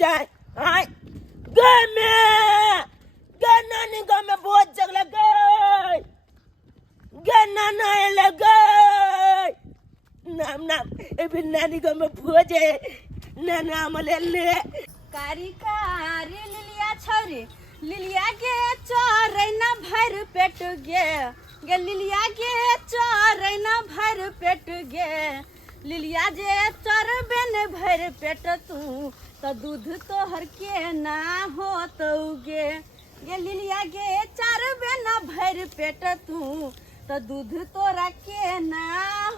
जाए हाय गे में गे नानी गाँव में बहुत जगह गए गे नाना लगे नाम नाम ए नानी गाँव में भोज है नाना मले ले कारी कारी लिलिया छौरी लिलिया के चोरै न भर पेट गे लिलिया के चोरै न भर पेट गे लिलिया जे चरबे न भर पेट तू तो दूध तोहर के ना होतौ गे लिलिया गे चरबे न भर पेट तू तो दूध तोरा के ना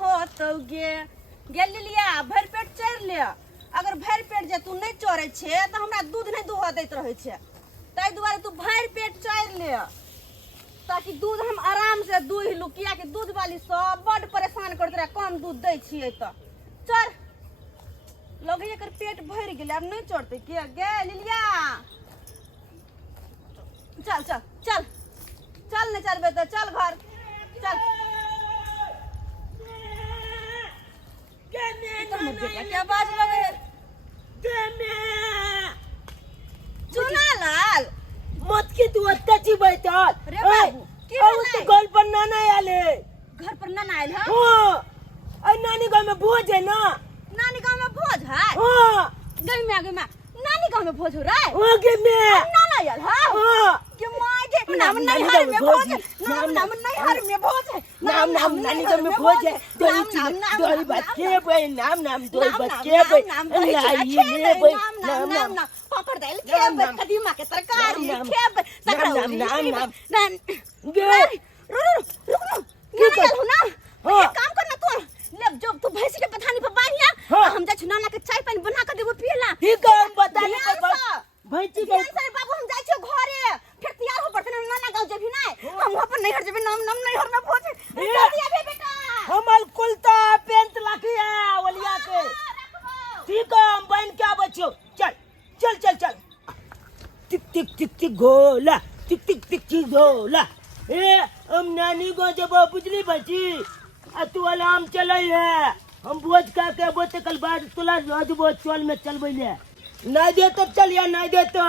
होतौ गे लिलिया भर पेट चर ले अगर भर पेट जे तू नहीं चोरै छे तो हमरा दूध नहीं दुहा दैत रहै छे ताहि दुआरे तू भर पेट चर ले ताकि दूध हम आराम से दूह लू किया कि दूध वाली सब बड़ परेशान करते रहे कम दूध दै छियै तो चल लगे एकर पेट भर गेलै अब नहीं चढ़ते के गे लिलिया चल चल चल चल नहीं चलबे तो चल घर चल क्या बाज लगे चुना लाल मत की तू अत्ताची बैठल रे बाबू की तो घर पर नाना आले घर पर नाना आयल है हां अरे नानी गाँव में भोज है ना नानी गाँव में भोज है हां गई में नानी गाँव में भोज हो रहा है ओके में नाना आयल है हां के माय के नाम नहीं हर में भोज है नाम नहीं हर में भोज है नाम नानी गाँव में भोज है दो बच्चे भाई नाम दो बच्चे भाई ये भाई नाम पापड़ दाल खेब कदीमा के तरकारी खेब नाम गे रुक ना ये काम करना तू ले जब तू भैंसी के पठानी पर बांधिया हम जा नाना के चाय पानी बना कर देबो पियला ठीक है हम बता दे भैंसी के सर बाबू हम जाय छियो घरे फिर तैयार हो पड़ते नाना गांव जेबी नहीं हम वहां पर नहीं हट जेबी नाम नहीं हर में पहुंचे जल्दी आबे बेटा हमल कुलता पेंट लाखिया ओलिया के ठीक है हम बहन क्या बच्चों चल चल चल चल टिक टिक टिक टिक गोला टिक टिक टिक टिक गोला ए हम नानी को जब बुझली बची आ तू अलार्म चले है हम बोझ का के बोते कल बाद तुला रोज बोझ चल में चल बइले नहीं दे तो चल या नहीं दे तो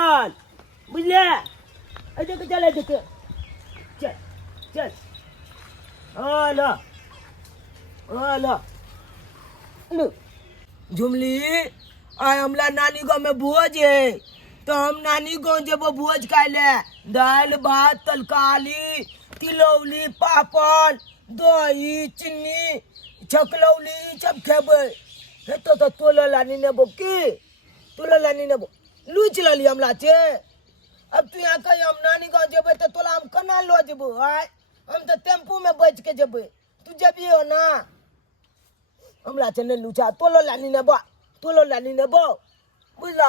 बुझले ऐसे के चले देखे चल चल हेलो हेलो झुमली आय हमला नानी गाँव में भोज है तो हम नानी गाँव जब भोज खाए ले दाल भात तरकारी तिलौली पापड़ दही चीनी छकलौली सब खेबे हे तो तोला लानी नेबो की तोला लानी नेबो लूच लली हमला छे अब तू यहाँ कहीं हम नानी गाँव जेबे तो तोला हम कना लो जेबो आय हम तो टेम्पू में बैठ के जेबे तू जेबी हो ना हमला छे ने लूचा तोला लानी नेबो बुझला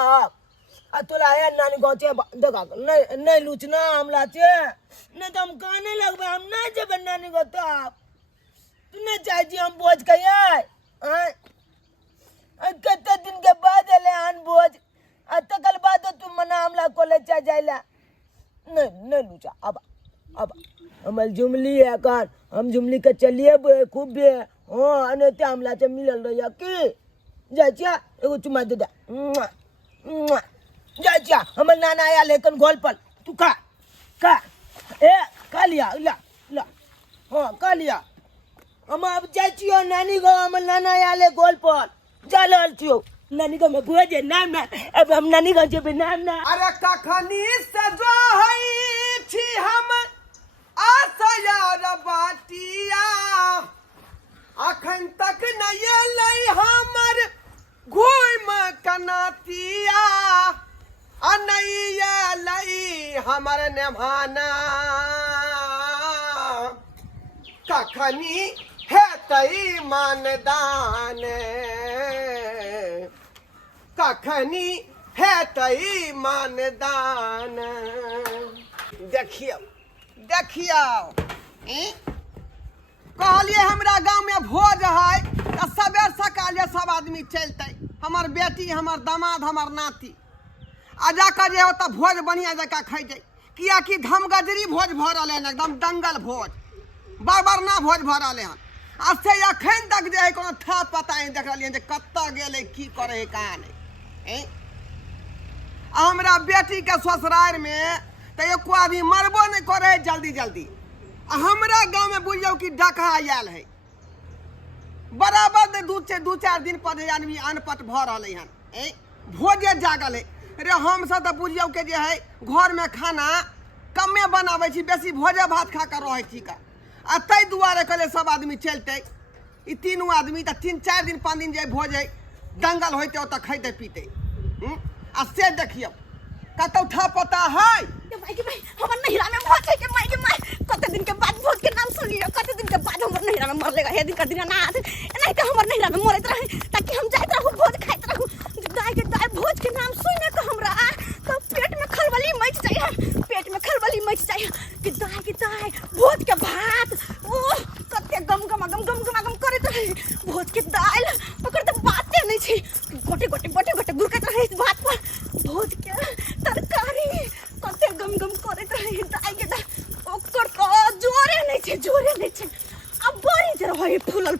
आ तोला है नानी गाँव छे देखा नहीं लूचना हमला छे नहीं तो हम कहने लगबे हम नहीं जेबे नानी गाँव तो तू नहीं चाहिए हम बोझ कहिए कितने दिन के बाद एले हन बोझ तकल बाद तू मना हमला को ले चा जाइला नहीं लूचा अब हमल जुमली है कर हम जुमली के चलिए खूब बे हां अने ते हमला से मिलल रहिया की जाइया एगो चुमा दे दे जाइया हमर नाना आया लेकिन गोल पर तू का ए खा लिया ला ला हां खा लिया हम अब जाय छियो नानी गाँव हमर नाना आले गोल पर जा रहल छियो नानी गाँव में भोज नाम ना अब हम नानी गाँव जेबे नाम ना अरे कखनी से जो हई छी हम आसयार बाटिया अखन तक नहीं अलै हमर घुम कनातिया आ नहीं अलै हमर नेभाना कखनी है तई मानदान कखनी है तई मानदान देखियो कहलिए हमरा गांव में भोज है तो सबेर सकाल सब आदमी चलते हमर बेटी हमर दामाद हमर नाती आ जाकर जे होता भोज बढ़िया जगह खैते किया कि धमगजरी भोज भ रहे हैं एकदम दंगल भोज बार ना भोज भ रहे हैं आ से अखन तक जे है कोनो था पता नहीं देख रही कत्ता गेले की करे कहाँ नहीं हमरा बेटी के ससुराल में तो एको आदमी मरबो नहीं करे जल्दी जल्दी। आ हमरा गांव में बुझियो कि डकहा आयल है, बराबर दू चार दिन पर आदमी अनपट भ रहे हन। भोजे जागल है रे, हम सब तो बुझियो के जे है घर में खाना कमे बनावे छी, बेसी भोजे भात खा कर रहे छी का। आ तै दुआरे कहले सब आदमी चलते, ई तीनों आदमी तो 3-4 दिन 5 दिन जे भोज दंगल होते ओतऽ खैते पीते। आ से देखियो कतौ था पता है भाई हमर नहिरा में भोज है के माई कते दिन के बाद भोज के नाम सुन लियो, कते दिन के बाद हमर नहिरा में मरलेगा हे दिन का दिन ना आते एना के हमर नहिरा में मरत रहे ताकि हम जाइत रहू भोज खाइत रहू। दाई के दाई भोज के नाम सुने के हमरा तो पेट में खलबली मच जाय, पेट में खलबली मच जाय कि दाई भोज के भात ओ कते गम करत रहे। भोज के दाल ओकर त बाते नहीं छी, गोटे गुरकत रहे इस भात पर। भोज के तरकारी कते गम करत रहे दाई के दाई ओकर तो जोरे नहीं छे। अब बड़ी जर होई फूलल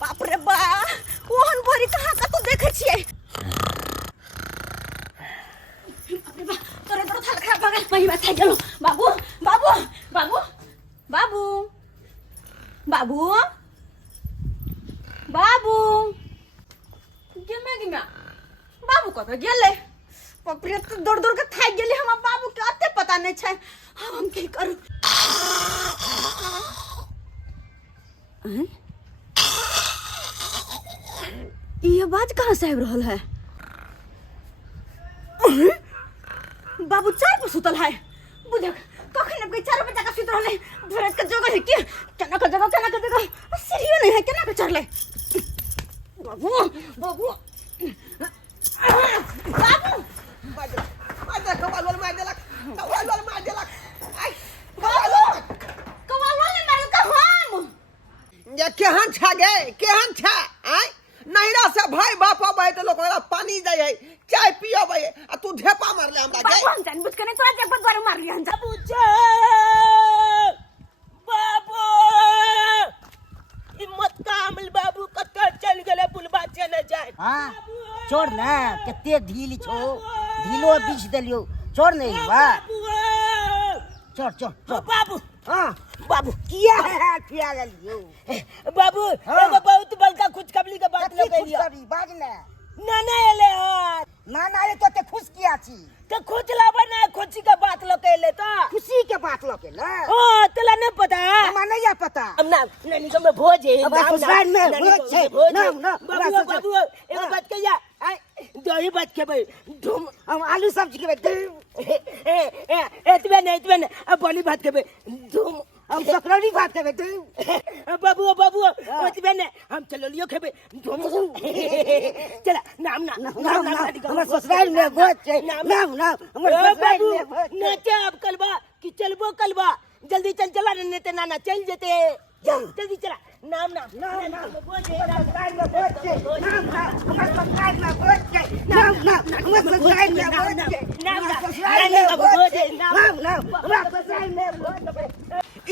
बाप रे बा ओहन बड़ी कहां का तो देखे छिए। बाप रे बा तोरे तो थाल खराब भगल वही बात है। चलो बाबू गिम्या बाबू कत गेले पपरे तो दौड़ के थाक गेले। हम बाबू के अते पता नहीं छे, हम की करू। ये आवाज कहाँ से आबि रहल है? बाबू चाय पर सुतल है, बुझ कखन अब 4 बजे का सुत रहले। भरत के जगह है कि केना के जगह सीढ़ियो नहीं है, केना के चढ़ले। बाबू कवाल मार देलक कवाल ने मारल का हम ये केहन छा गे, केहन छा आय नहिरा से भाई बाप आबै त लोग ओकरा पानी दै है, चाय पियबै आ तू ढेपा मारले हमरा गे। बाबू हम जान बुझ के नहीं तोरा जब द्वार मार लिया हम। बाबू हिम्मत कामल बाबू कत चल गेले बुलबा चले जाए। हाँ छोड़ ना, कितने ढील छो, ढीलो बीच दलियो छोड़ नहीं बा। छोड़ बाबू हाँ बाबू किया है किया लियो बाबू हाँ। एगो बहुत बड़का खुशखबरी के बात कति लगे लिया। खुशखबरी बाज ना नाना एले हां ना ये तो ते खुश किया छी, तो खुश लाबा ना खुशी का बात लगे ले तो खुशी के बात लोके ना हां तला नहीं पता हमें नहीं है पता। अब ना नानी को में भोज है अब ससुराल में भोज है। ना बाबू एगो बात कहिया दही बात के भाई धूम हम आलू सब्जी के एतबे नहीं अब बनी बात के भाई धूम हम सकरौरी भात के बाबू ओतबे ने हम चलो लियो खेबे धूम चला नाम हमर ससुराल में भोज है। नाम हमर ससुराल में भोज है। नाचे अब कलबा कि चलबो कलबा जल्दी चला नहीं तो नाना चल जेते जल्दी चला नाम भोज है। ससुराल में भोज है। हमर ससुराल में भोज है। हमर ससुराल में भोज है। हमर ससुराल में भोज है।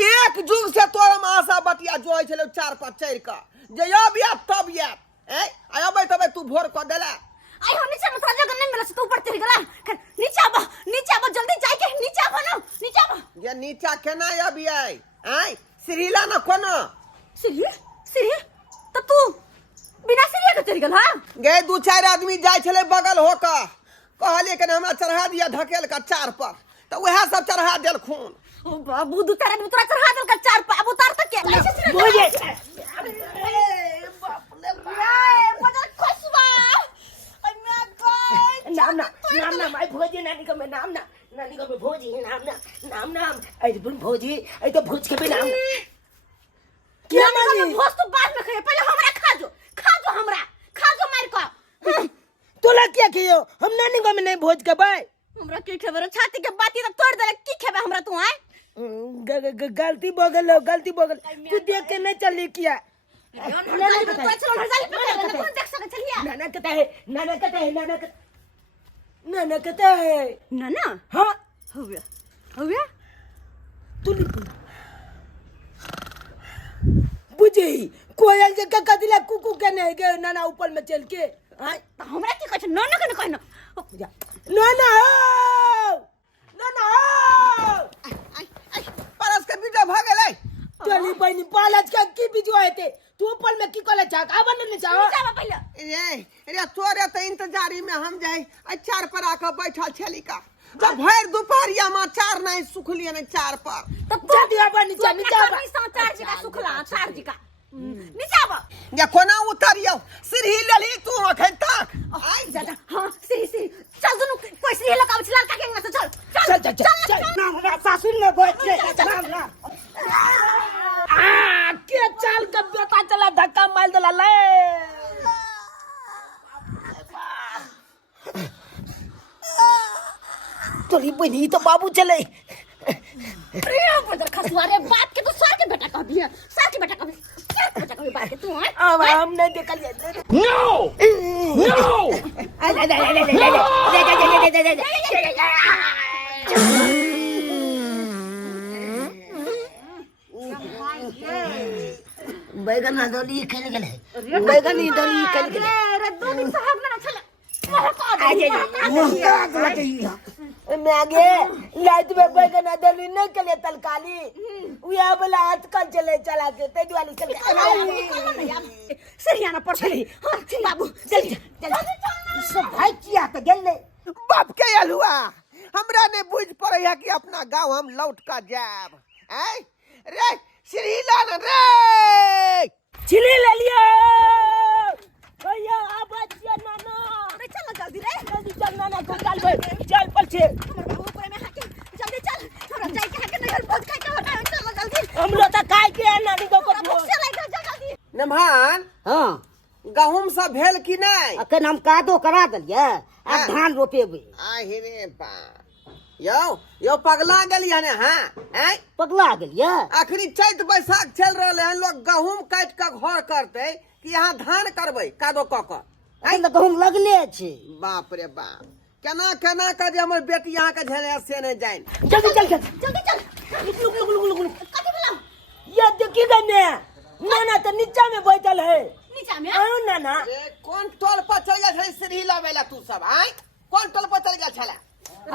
एक जुग से तोर आशा बतिया जोइ छले 4 पर चढ़ का जे अब या तब या आबै तबे तू भोर क देला। आई हो नीचे में जगह नहीं मिला से तू ऊपर चढ़ गेला। नीचे आबा जल्दी जाए के नीचे आबा ये नीचा केना अभी आई श्रीला न कोनो सीढ़ी तो तू बिना सीढ़ी के चढ़ गेल। हां गे 2-4 आदमी जाय छले बगल हो का कहले कि हमरा चढ़ा दिया ढकेल का 4 पर तो वह सब चढ़ा देल खून। ओ बाबू दू तारा तोरा चढ़ा देल का 4 पर अब उतार तक के भोज बदल खुशबा नाम आई भोज है नानी का में नाम भोज है नाम आई तो भोज है आई तो भोज के भी नाम क्या नानी भोज तो बाद में खाए पहले हमरा खा जो हमरा मार को तोला क्या कियो हम नानी को में नहीं भोज के भाई हमरा की खबर छाती के बाती तक तोड़ देले की खेबे हमरा तू आए गलती बगल तू देख के नहीं चली किया नाना कहता है नाना हाँ हो गया तू बुझे कोयल जे का दिला कुकू के नहीं गए नाना ऊपर में चल के हमरा की कहछ नाना के कहना नाना हो, नाना हो। परस के बीटा भ गेलै चली बहनी पालच के की बीजो हेते तू ऊपर में की कले छाक आवन ने जाओ जाबा पहिले रे तोरे तो इंतजारी में हम जाई अचार पर आके बैठल छली का जब भर दोपहरिया में चार नहीं सुखलिए ने चार पर तो जल्दी आवा नीचे नीचे आवा चार जी का सुखला चार जी का नीचे आवा या कोना उतरियो सीढ़ी लली तू अखन तक आई ज्यादा हां सी चल दोनों कोई सी लगा उछला का केंगे चल चल चल चल ना हमरा सासुर में बैठ के ना आ के चाल के बेटा चला धक्का मार देला ले तोरी बहनी तो बाबू चले प्रिया पर खसवारे बात के तो सर के बेटा कह दिया सर के बेटा कह बेटा कह बात के तू है अब हम नहीं देखल No! No! बैगन डोली खेल गेले बैगन डोली खेल गेले अरे दो दिन से हक ना चले मैं आगे लाइट में बैगन डोली नहीं खेले तलकाली उया वाला हाथ कल चले चला के ते वाली चल सरियाना पर चली हां बाबू जल्दी जल्दी सब भाई किया तो गेले बाप के अलुआ हमरा ने बुझ पड़े है कि अपना गांव हम लौट का जाब हैं रे श्रीलाल रे चिली ले लियो भैया अब बचिया नाना अरे चल जल्दी रे जल्दी चल नाना को चल पर छे हमर बाबू पर में हाके जल्दी चल थोड़ा जाई के हाके नहीं बहुत खाई के हटा चल जल्दी हम लोग तो काय के नानी को चल जल्दी नमहान हां गहूम सब भेल कि नहीं अखन हम कादो करा दलिए अब धान रोपेबे आहि रे बा यो पगला गेलिए ने हां हैं पगला गेलिए आखिरी चैत बैसाख चल रहले हैं लोग गहूम काट के घर करते कि यहाँ धान करबै कादो क क अखन तो गहूम लगले छै बाप रे बाप केना केना के जे हमर बेटी यहाँ के झेले से नहीं जाइन जल्दी चल जल्दी चल कथि बोला ये देखी गने नाना तो नीचा में बैठल है नीचा में आओ नाना रे कौन टोल पर चल गेल छै सीढ़ी लावेला तू सब आय कौन टोल पर चल गेल छला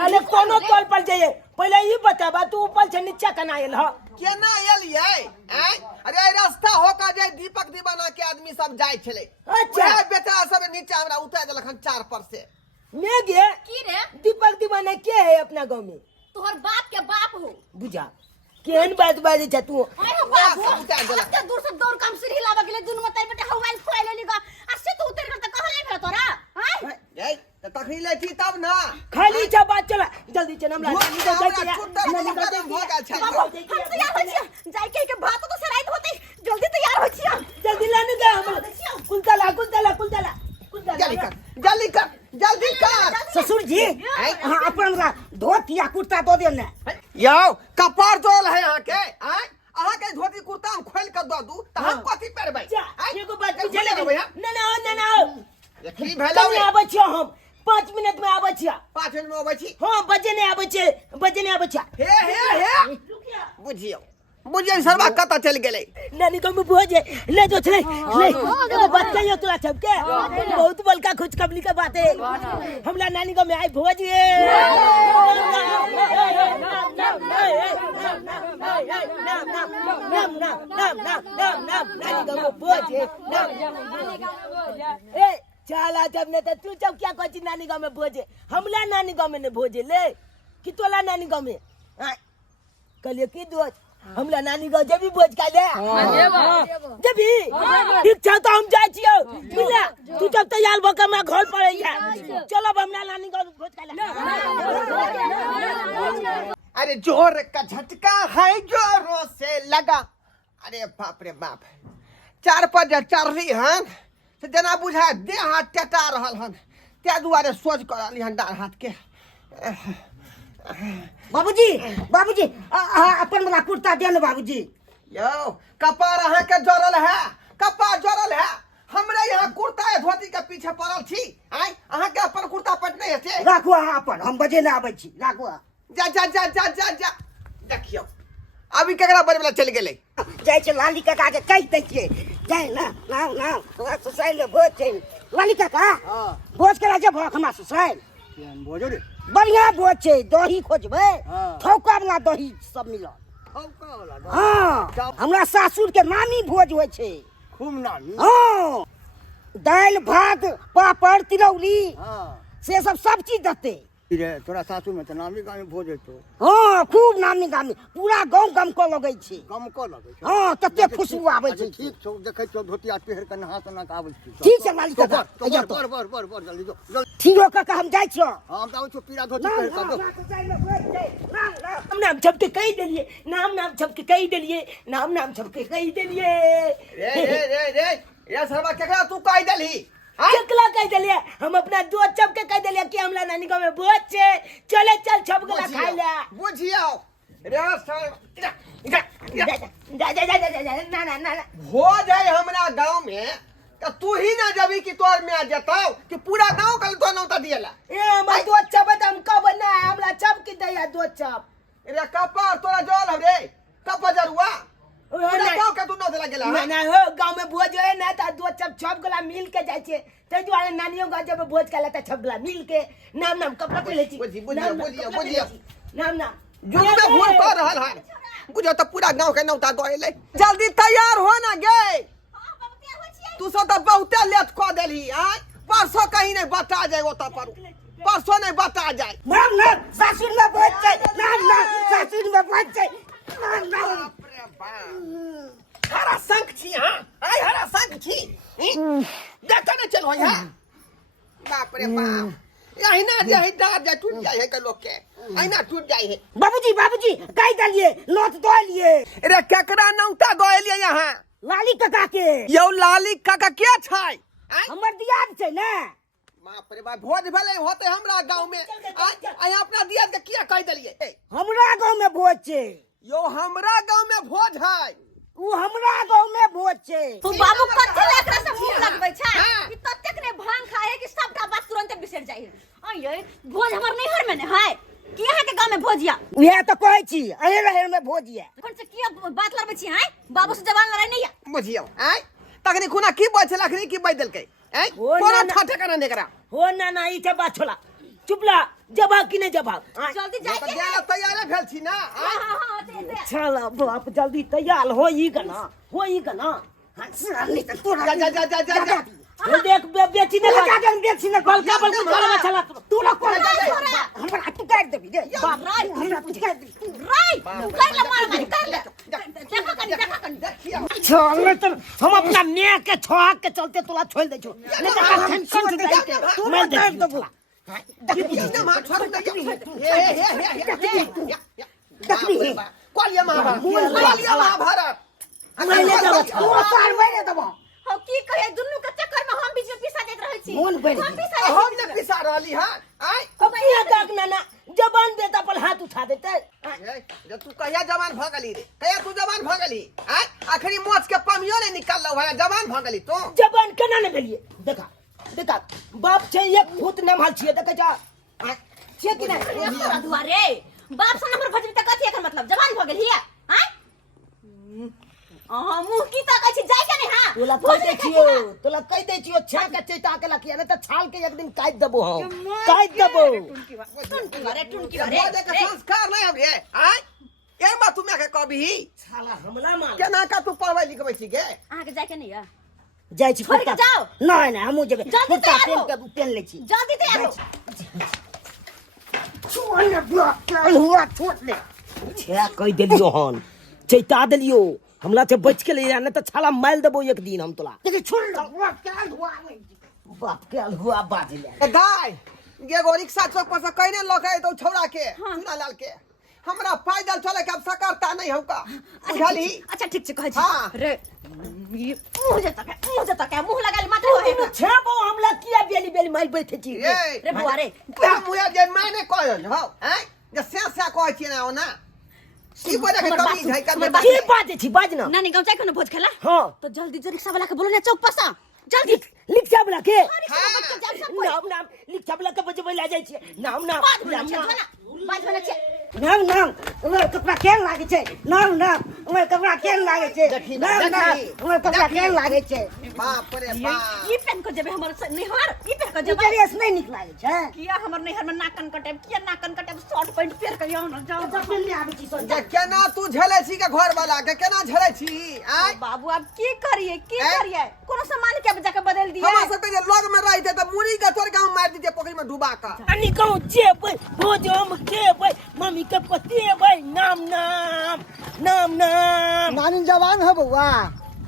अरे कोनो तोल पर जाइए पहले ये बताबा तू ऊपर से नीचा केना आयल ह केना एलिए हैं अरे रास्ता होका जे दीपक दीवाना के आदमी सब जाय छले अच्छा। वह बेटा सब नीचे हमरा उतार देलखन चार पर से मैं गे की रे दीपक दीवाना के है अपना गांव में तोहर बाप के बाप हो बुझा केहन बात बाजे छ तू आय हो बाप सब उतार देलक हत्ते दूर से दौड़ काम सीढ़ी लावा गेले दुनु मताई बेटा हवाई फुआई लेली गा अस्से तो उतर कर त कहल नहीं भेल तोरा हाय ए त तखनी लेठी तब ना खाली छ बात चला जल्दी चल हमरा भोज नानी के को हमरा छुट्टा नानी को खत्म हो गेल छै बाबू हम तैयार हो छियै जाय के बात तो सराइत होते जल्दी तैयार हो छियै जल्दी लाने दे हम कुलतला जल्दी कर ससुर जी हां अपन धोती या कुर्ता दो देने यो कपार जोल है यहाँ के आय अहाँ के धोती कुर्ता हम खोल के दो दू त हम कथि करबै एगो बात पूछे ले भैया ना ये की भेला कब आबै छियो हम 5 मिनट में आबै छियो 5 मिनट में आबै छी हां बजे नहीं आबै छियो हे बुझियो सरबा कत चल गेलै नानी को में भोज ले जो चले ले एगो बात कहियो तोरा सबके बहुत बड़का खुशखबरी का बात है हमरा नानी को में आई भोज चला जब ने तू सब क्या कहती नानी गाँव में भोजे हमला नानी गाँव में ने भोजे ले कि तोला नानी गाँव में कहलिए की दोस्त हमला नानी गाँव जब भी भोज खा ले जब भी ठीक छ तो हम जाय छियो मिला तू जब तैयार भ के मैं घर पर है चलो अब हमला नानी गाँव भोज खा ले अरे जोर का झटका है जोरों से लगा अरे बाप रे बाप 4 पर चढ़ली हन से जना बुझा देह हाथ टेटा रहल हन त्या दुआरे सोच करली हन डार हाथ के बाबूजी अपन वाला कुर्ता देने बाबूजी यो कपार अहाँ के जोड़ल है कपार जोड़ल है हमरे यहाँ कुर्ता है धोती के पीछे पड़ल छी आय अहाँ के अपन कुर्ता पट नहीं है राखू अहाँ अपन हम बजे ना आबै छी राखू जा देखियो अभी केकरा बजबला चल गेलै जाय छै लाली काका के कहि दै छियै जाय ना तोरा सुसाइल में भोज छै लाली काका भोज करा जे भोज हमरा सुसाइल केहन भोजो रे बढ़िया भोज छै दही खोजबै हाँ। ठौका वाला दही सब मिलत ठौका वाला हाँ हमरा सासुर के नामी भोज होइ छै खूब नामी हाँ दालि भात पापड़ तिलौरी हाँ से सब चीज देते रे तोरा सासुर में तो नामी गामी भोज हेतौ हाँ खूब नामी गामी पूरा गाँव गम को लगै छै गम को लगे छौ हाँ तते खुशबू आबै छै ठीक छौ देखै छौ धोतिया पहिर के नहा सोना के आबै छी ठीक छै मालिक काका तो अइया तो बर जल्दी जो जल्दी ठीक हो काका हम जाइ छियो हम तो आबै छौ पीरा धोती पहिर के जो नाम नाम सबके कही देलिए नाम सबके कही देलिए नाम सबके कही देलिए रे ये सरवा केकरा तू कह देलही केकला कह देलिए हम अपना दोस्त सबके कह देलिए कि हमला नानी गाँव में भोज छै चले चल छबगला खाइ ले बुझियो रे ना भोज है हमरा गांव में तो तू ही ना जबी कि तोर में आ जतौ कि पूरा गांव कल तो नौता दियला ए हमर दोस्त सब त हम कब ना हमरा सब के दैया दोस्त सब रे कपार तोरा जल हो रे कप जरुआ पूरा गांव के तू नौता गेला ना हो गाँव में भोज है ना त दोस्त सब छबगला मिल के जाय छै तै दुआरे नानियो गाँव जब भोज खाला त छबगला मिल के नाम कपड़ा पे ले छी बुझियो नाम जुग में भूल कर रहल है बुझो तो पूरा गांव के नौता गएले जल्दी तैयार हो ना गे तू सब तो बहुते लेट क देलही आय परसों कहीं नहीं बता जाए ओता पर परसों नहीं बता जाए ना सासुर में भोज छै ना सासुर में भोज छै ना हरा संख छी हां आय हरा संख छी देखा ना चलो हां बाप रे बाप यही ना जाए डार जाए टूट जाए है के लोग के आईना टूट जाए है बाबूजी कह दलिए नोट दो लिए रे केकरा नौता गएलिए यहाँ लाली काका के यौ लाली काका के छै हमर दियाद छै ने बाप रे बाप भोज भेले होते हमरा गांव में आय अपना दिया के किया कह देलिए हमरा गांव में भोज छै यो हमरा गांव में भोज है उ हमरा गांव में भोज छै तू बाबू कथि एकरा से मुंह लगबै छै हाँ। कि ततेक ने भांग खाए है कि सबटा बात तुरंत बिसर जाय है अये भोज हमर नैहर में ने है कि यहाँ के गांव में भोजिया उहे तो कहै छी अहे रहर में भोज ये कोन से किया बात लड़बै छी हैं बाबू से जवान लड़ाई नहीं है बुझियो आय तखनी खुना की बचल अखनी की बच देलकै आय ओ कोनो ना, ना। ठाठे करन एकरा हो ना ई बात छोला चुपला जवाब कि नहीं जवाब जल्दी जाए तो के देला तैयार भेल छी ना हां दे चला बाप जल्दी तैयार हो ही गना जा ये देख बेची ने बेची न बलका चला चला तू लोग कोन छोरा। हमरा तू काट देबी दे बाप रे हमरा तू काट देबी राय कर ले मार मारी कर ले देखा कनी चल तो हम अपना ने के छोड़ के चलते तोला छोड़ दे छो नहीं तो हम सुन जाई के मैं दे देबो महाभारत मैं ले जाबो तू पार बने देबो हो की कहे दुन्नु के चक्कर में हम बीच में पिसा जात रहै छी मोन बढ़ हम पिसा हम ने पिसा रहली हां आय कबिया दाग ना जबान देता पर हाथ उठा देते जब तू कहिया जवान भ गली रे कहिया तू जवान भ गली आय आखिरी मोच के पमियो ने निकाललो है जवान भ गली तो जबान केना ने भेलिए देखा बाप छे एक फूट नमहल छिए देखे जा छे कि नहीं दुआरे बाप से नंबर भजबी त कथि एकर मतलब जवान भ गेल हिया हैं मुंह की ताकै छी जाय के नहीं हां तोला कह दे छियो छा के चैता के लखिया नहीं तो छाल के एक दिन काट देबो हम काट देबो टुनकी मारे भोज के संस्कार नहीं अब रे आय ए बात तुम के कहबी साला हमला मार केना का तू पढ़बै लिखबै छी गे आहा के जाय के नहीं है जाय छी छोड़ के जाओ नहीं हमहु जेबे जल्दी कुत्ता तैयार पेन हो। के पेन ले छी जल्दी तैयार हो छोड़ ने ब्लॉक हुआ छोड़ ले छे कह देलियो हन चैता देलियो हमला से बच के ले ना तो छाला मार देबो एक दिन हम तोला देखि छोड़ ले ब्लॉक क्या हुआ बाप के हुआ बाज ले गाय गे गो रिक्शा चौक पर से कहने लगे तो छौड़ा के चुना लाल के हमरा पैदल चले के अब सकरता नहीं हमका बुझली अच्छा ठीक से कहै छी हाँ। रे मुंह जता के मुंह लगा ले मात्र होए छेबो हमला किया बेली बेली मार बैठे छी रे बुआ रे मुया जे माने कहल हौ हैं जे से कहै छी ना ओना ई बड़ा के तमीज है कर की बाजे छी बाज ना नानी गांव जाय कोनो भोज खेला हां तो जल्दी जो रिक्शा वाला के बोलो ना चौक पर सा जल्दी लिख जा बला के हाँ। नाम लिख जा बला के बजे ले जाय छी नाम बात बोला छै बात बोला छै नाम ओकर कपड़ा केन लागे छै नाम ओकर कपड़ा केन लागे छै नाम ओकर कपड़ा केन लागे छै बाप रे बाप ये पेन को जब हमर नैहर ये पेन का जब ड्रेस नहीं नीक लागे छै किया हमर नैहर में नाकन कटे किया नाकन कटे शॉर्ट पैंट पहिर के जाओ ना जाओ जब ले आबै छी जे केना तू झेलै छी के घर वाला के केना झेलै छी आय बाबू अब की करिए कोनो सामान के जाके बदल दिया हमरा सब के जे लग में रहिते त मुड़ी के तोड़ के हम मार दीजिए पोखरी में डुबा के अनि कहूँ जेबै भोज हम खेबै मम्मी के पतेबै नाम नाम नाम नाम नानी जवान है बउआ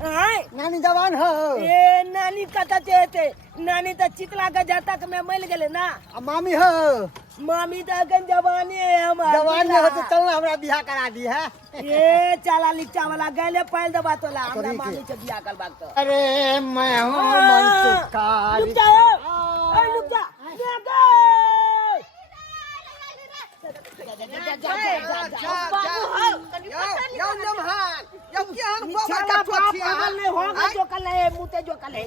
आय नानी जवान है ए नानी कतऽ जेतै नानी तऽ चितला के जातक में मर गेलै ना आ मामी है मामी तऽ अखन जवानी है हमर जवान है तो चल हमरा बियाह करा दी है ए चाला लिच्चा वाला गैले पाइल दबा तोला हमरा मामी से बियाह करबाक तो अरे मैं हूँ मनसुखा लुक जा ओए लुक जा यो नमहान यो केहन गोबर चला के बाप छोटी पागल नहीं होगा जो कल है मुते जो कल है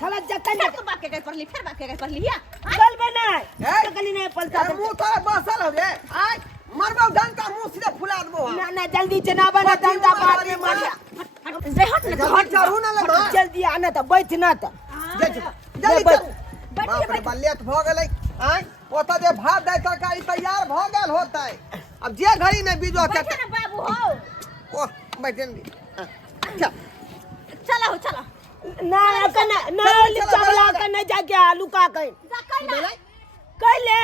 चला जतन फिर बात के कर ली फिर बात के कर ली या गल में नहीं तो कली नहीं पलता मुंह तोरा बसल हो रे आय मरबो डंका मुंह सीधे फुला देबो ना ना जल्दी चना बना डंडा बाद में मार रे हट ना जल्दी चढ़ू ना ले जल्दी आना तो बैठ ना तो जल्दी बाप रे बलेट भ गेलै आय ओता जे भात दाय तरकारी तैयार भ गेल होतै अब जे घड़ी में बीजो के बैठे ना बाबू हो ओ बैठन दी चला हो चला ना कना ना चावला कना जाके आलू का कहीं जा कइला कहले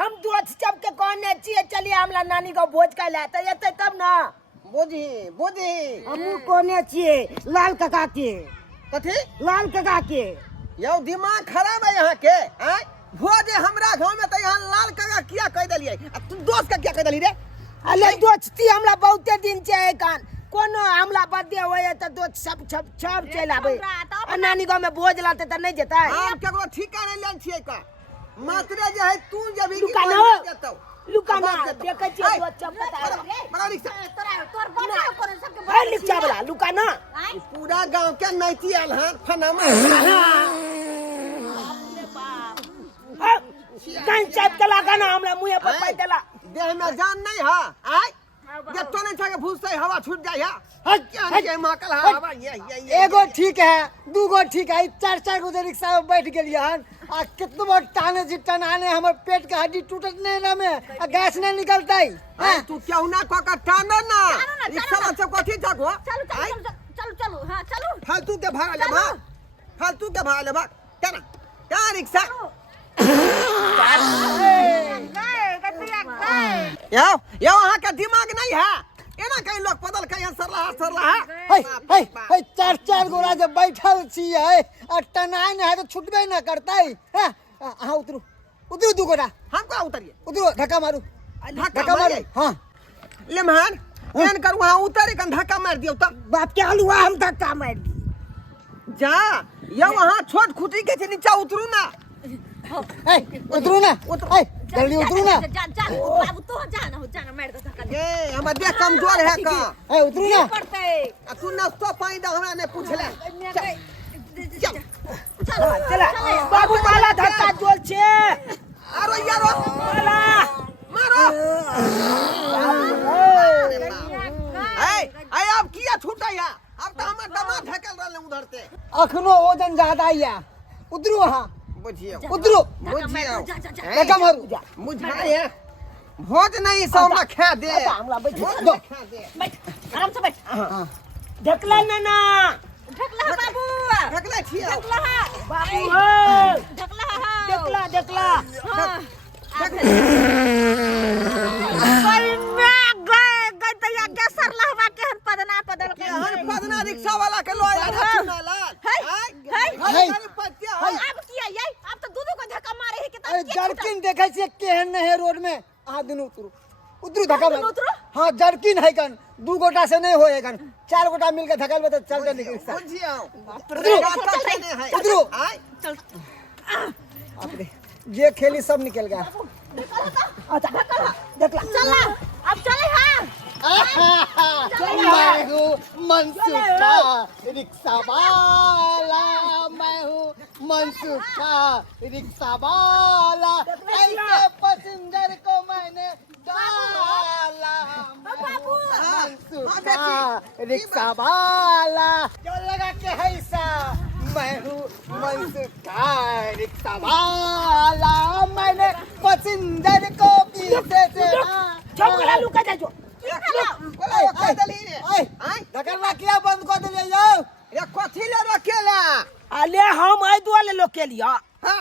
हम दोस्त सब के कहने छिए चलिए हमला नानी को भोज कैले त एते तब ना बुझी बुझी हमहू कोने छिए लाल काका के कथी लाल काका के यौ दिमाग खराब है यहाँ के आय भोज हमरा गांव में त यहाँ लाल काका किया कह देलिए आ तू दोस्त का क्या कह देली रे अले दोस्ती हमरा बहुते दिन से है कान कोनो हमला बर्थडे होए त दोस्त सब चल आबे आ नानी गांव में भोज लाते त नहीं जेतै हम केकरो ठिका नहीं लेन छिए का मात्र जे है तू जब भी लुका ना लुका ना देखे छिए दोस्त सब बता बड़ा रिक्शा तोर बड़ा करे सबके है लिखा वाला लुका ना पूरा गांव के नैती आल हन फनमा कान चाप के लगा ना हमरा मुंह पर पाई देला देह में जान नहीं है आय जे तो नहीं छके भूसै हवा छूट जाय है क्या नहीं माकल हवा ये एगो ठीक है दूगो ठीक है चार चार गो रिक्शा में बैठ गेलिए हन आ कितनो बार टाने जी टनाने हमर पेट के हड्डी टूटत नहीं ना में आ गैस नहीं निकलता है तू क्यों ना को का टाना ना रिक्शा में सब कथी तक हो चलो हां चलो फालतू के भागा ले भाग फालतू के भागा ले भाग क्या ना क्या रिक्शा यो यो वहाँ का दिमाग नहीं है ये ना कहीं लोग पदल कहीं सरला है चार चार गोरा जब बैठल छिए आ टनाई नहीं है तो छुटबे ना करता है हाँ उतरू उतरू दू गोरा हमको उतरिए उतरू धक्का मारू धक्का मारू हाँ ले महान एन कर वहाँ उतरे कन धक्का मार दियो तब बाप के हलवा हम धक्का मार दी जा ये वहाँ छोट खुटी के नीचे उतरू ना उतरू ना जल्दी उतरू ना जा बाबू तो जाना मार दे धक्का ये हमर देह कमजोर है का उतरू ना पड़ते तू नाश्तो पानी दा हमरा ने पूछले चला बाबू वाला धक्का जोल छे अरे यारो वाला मारो ए अब किया छूटा या अब तो हमर दमा ढकल रहले उधर से अखनो वजन ज्यादा या उतरू हाँ बुझियो उतरू बुझियो धक्का मारू बुझाए भोज नहीं सो हमरा खा दे हमला बैठ भोज खा दे बैठ आराम से बैठ ढकला ना ढकला बाबू ढकले छियो बाबू हो ढकला देखला हां हर पदना रिक्शा वाला के लोया रखना लाल अरे जर्किन देखे छिए केहन नहीं है रोड में हाँ दुनू उतरू उतरू धक्का मारू हाँ जर्किन है कन दू गोटा से नहीं होए कन चार गोटा मिलकर धक्का में तो चल दे रिक्शा बुझियो उतरू चल अपने जे खेली सब निकल गया देखला चल अब चले हां मैं हूँ मनसुखा रिक्शा वाला मैं हूँ मनसुखा रिक्शा वाला ऐसे पैसेंजर को मैंने डाला मनसुखा रिक्शा वाला जो लगा के है सा मैं हूँ मनसुखा रिक्शा वाला, मैंने पसिंजर को पीछे से चुप करा लुका जा जो बोला वो कह दली रे हैं धकलना क्या बंद कर दिले यो। ये कथी ले रखेला अले हम आई दुआले लोग के लिया हां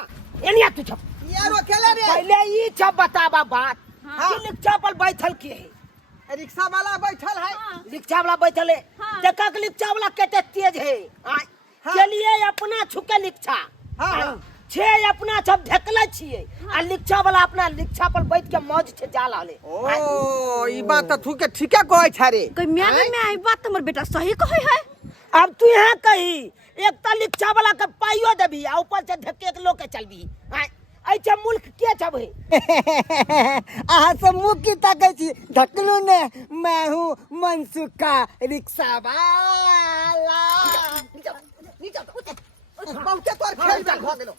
एनिया तू छप ये रखेला रे पहले ई छप बताबा बात हाँ। कि रिक्शा पर बैठल के है रिक्शा वाला बैठल है रिक्शा वाला बैठल है हाँ। देखा कि रिक्शा वाला कितने तेज है आय हाँ। चलिए अपना छुके रिक्शा हाँ, आय, हाँ। छे अपना सब ढकले छिए आ रिक्शा वाला अपना रिक्शा पर बैठ के मौज से जा लाले ओ ई बात त तू के ठीके कहै छ रे कोई मैं आई बात हमर बेटा सही कहै है। अब तू यहाँ कही एक तो रिक्शा वाला के पाइयो देबी आ ऊपर से धक्के के लोग के चलबी आय ऐसे मुल्क के छबे अहाँ सब मुँह की ताकै छी धकलू ने, मैं हूँ मनसुखा रिक्शा वाला। बहुते तोर खेल चल भ गेलो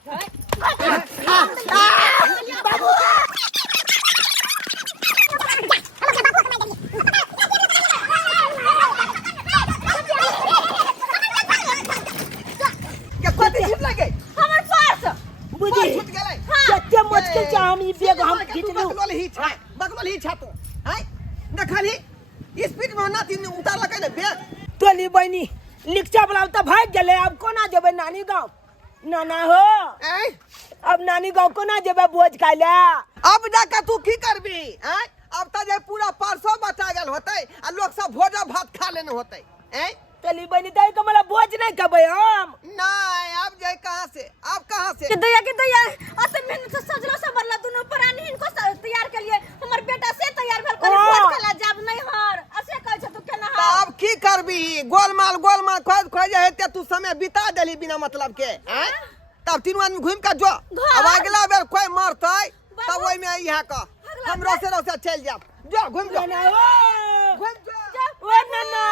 के कथी छूट लगे हमर पर्स बुझी छूट गेलै कते मुश्किल से हम ई बैग हम खींच लू बगल ही छातो हैं देखली स्पीड में ना तीन उतार लगे ने बैग तोली बहनी रिक्शा वाला तो भाग गेले अब कोना जेबे नानी गांव नाना हो हैं अब नानी गांव कोना जेबे भोज खाय ले अब जाके तू की करबी हैं अब त जे पूरा परसों बचा गेल होतै आ लोग सब भोज भात खा लेने होतै हैं तोली बहनी दई के मला भोज नहीं करबे हम नहीं अब जाए कहां से अब कहां से के दैया अते मेहनत से सजलो सबरला दोनों प्राणी इनको तैयार के लिए हमर बेटा से तैयार भेल करे भोज खाला जाब नहीं हर ऐसे कहै छ तू केना त अब की करबी गोलमाल खोज हेते तू समय बिता देली बिना मतलब के हैं तब तीनों आदमी घूम के जो अब अगला बेर कोई मरतै तब ओइ में इहा का हम रोसे चल जाब जो घूम जो नाना हो घूम जो ओ नाना